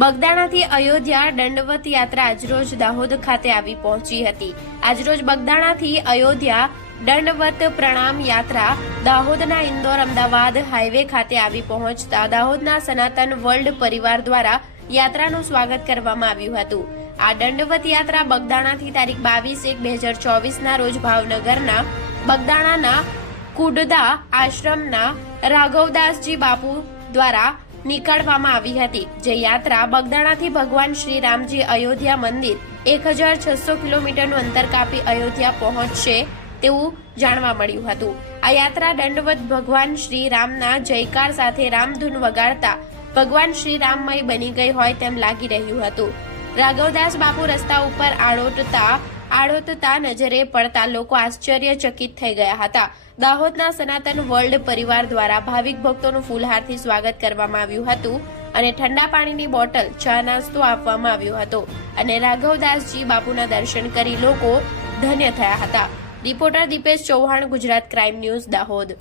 બગદાણાથી અયોધ્યા દંડવત યાત્રા આજરોજ દાહોદ ખાતે આવી પહોંચી હતી। આજરોજ બગદાણાથી અયોધ્યા દંડવત પ્રણામ યાત્રા દાહોદના ઇન્દોર અમદાવાદ હાઈવે ખાતે આવી પહોંચતા દાહોદના સનાતન વર્લ્ડ પરિવાર દ્વારા યાત્રાનું સ્વાગત કરવામાં આવ્યું હતું। આ દંડવત યાત્રા બગદાણાથી તારીખ 22/1/2024 ના રોજ ભાવનગરના બગદાણાના કુડદા આશ્રમના રાઘવદાસજી બાપુ દ્વારા નીકળવામાં આવી હતી। જે યાત્રા બગદાણાથી ભગવાન શ્રી રામજી અયોધ્યા મંદિર 1600 કિલોમીટરનું અંતર કાપી અયોધ્યા પહોંચશે તેવું જાણવા મળ્યું હતું। આ યાત્રા દંડવત ભગવાન શ્રી રામના જયકાર સાથે રામધૂન વગાડતા ભગવાન શ્રી રામમય બની ગઈ હોય તેમ લાગી રહ્યું હતું। રાઘવદાસ બાપુ રસ્તા ઉપર આડોતતા નજરે પડતા લોકો આશ્ચર્યચકિત થઈ ગયા હતા। દાહોદના સનાતન વર્લ્ડ પરિવાર દ્વારા ભાવિક ભક્તોનું ફૂલહારથી સ્વાગત કરવામાં આવ્યું હતું અને ઠંડા પાણીની બોટલ, ચા નાસ્તો આપવામાં આવ્યો હતો અને રાઘવદાસજી બાપુના દર્શન કરી લોકો ધન્ય થયા હતા। Reporter Dipesh Chauhan, Gujarat crime news, Dahod.